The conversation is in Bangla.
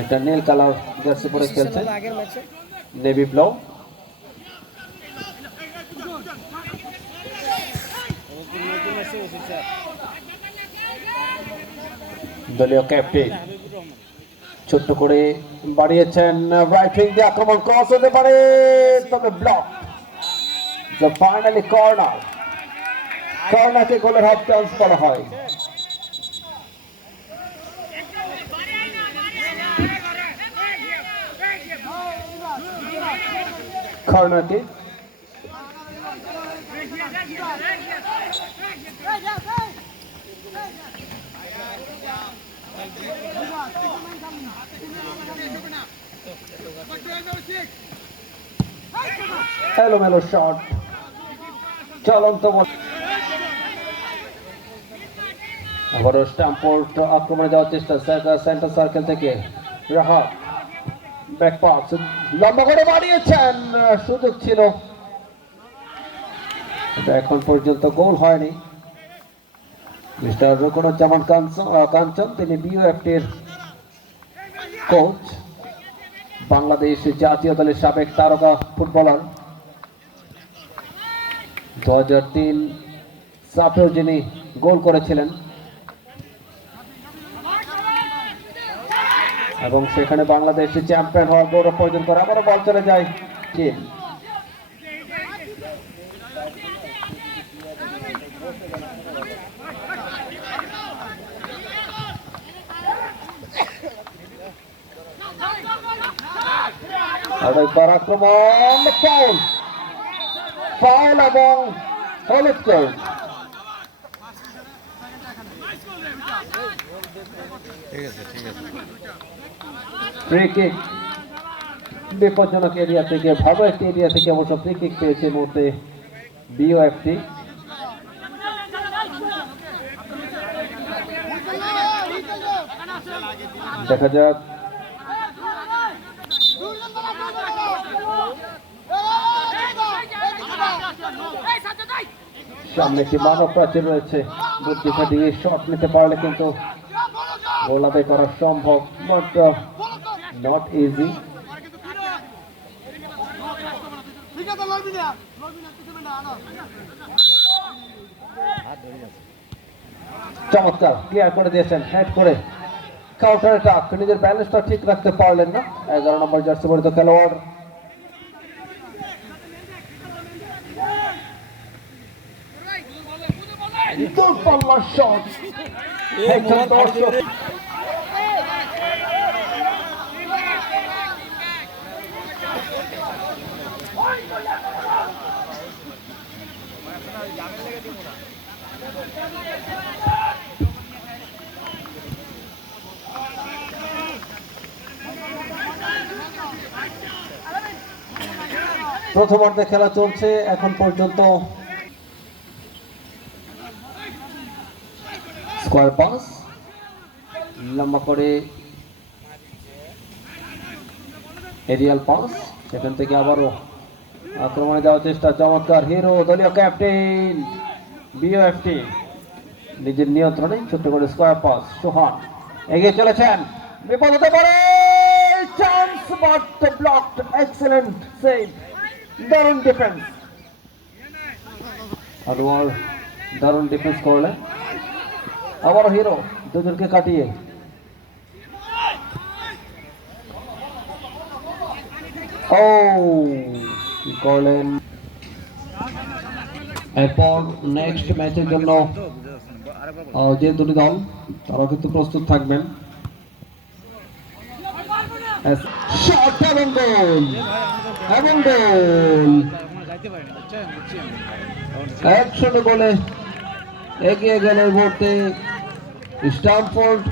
একটা নীল কালার জার্সি পরে খেলছে নেভি ব্লু। দলীয় ক্যাপ্টেন ছোট্ট করে বাড়িয়েছেন, রাইট উইং দিয়ে আক্রমণ ক্রস হতে পারে, তবে ব্লক। ফাইনালি কর্নারকে গোলের হাফ চান্স করা হয়। কর্নারকে এলোমেলো শট, চলন্ত বল। আবারও স্ট্যামফোর্ড আক্রমণে যাওয়ার চেষ্টা, সেন্টার সার্কেল থেকে রাহাত ব্যাক পাস লম্বা করে বাড়িয়েছেন, সুযোগ ছিল, এখন পর্যন্ত গোল হয়নি। মিস্টার রুকনুজ্জামান কাঞ্চন, তিনি বিওএফটির কোচ, বাংলাদেশ জাতীয় দলের সাবেক তারকা ফুটবলার। 2003 সাফেও যিনি গোল করেছিলেন এবং সেখানে বাংলাদেশ চ্যাম্পিয়ন হওয়ার গৌরব অর্জন করে। আবারও বল চলে যায় চীন। আক্রমণ ফাউল এবং হলুদ কার্ড। ফ্রি কিক বিপজ্জনক এরিয়া থেকে, ভালো একটি এরিয়া থেকে অবশ্য ফ্রি কিক পেয়েছে মুহূর্তে বিওএফটি। দেখা যাক সামনে একটি মানব প্রাচীর রয়েছে, বুদ্ধি খাটিয়ে শট নিতে পারলে কিন্তু গোল আদায় করা সম্ভব, নট ইজি। চমৎকার ক্লিয়ার করে দিয়েছেন, হেড করে কাউন্টার অ্যাটাক, নিজের ব্যালেন্সটা ঠিক রাখতে পারলেন না 11 নম্বর জার্সি পরিহিত খেলোয়াড়। দূরপাল্লার শট, একজন দর্শক প্রথমার্ধে খেলা চলছে এখন পর্যন্ত। স্কোয়ার পাস লম্বা করে এরিয়াল পাস, সেখান থেকে আবারও আক্রমণে যাওয়ার চেষ্টা, চমৎকার হিরো দলীয় ক্যাপ্টেন বিওএফটি নিজের নিয়ন্ত্রণে ছোট্ট করে স্কোয়ার পাস, সোহান এগিয়ে চলেছেন, বিপদ হতে পারে, chance but blocked, excellent save, দারুণ ডিফেন্স, আনোয়ার দারুণ ডিফেন্স করলেন। আবারও হিরো দুজনকে কাটিয়ে করলেন। এরপর নেক্সট ম্যাচের জন্য যে দুটি দল তারা কিন্তু প্রস্তুত থাকবেন। গোলে এগিয়ে গেল মুহূর্তে স্ট্যামফোর্ড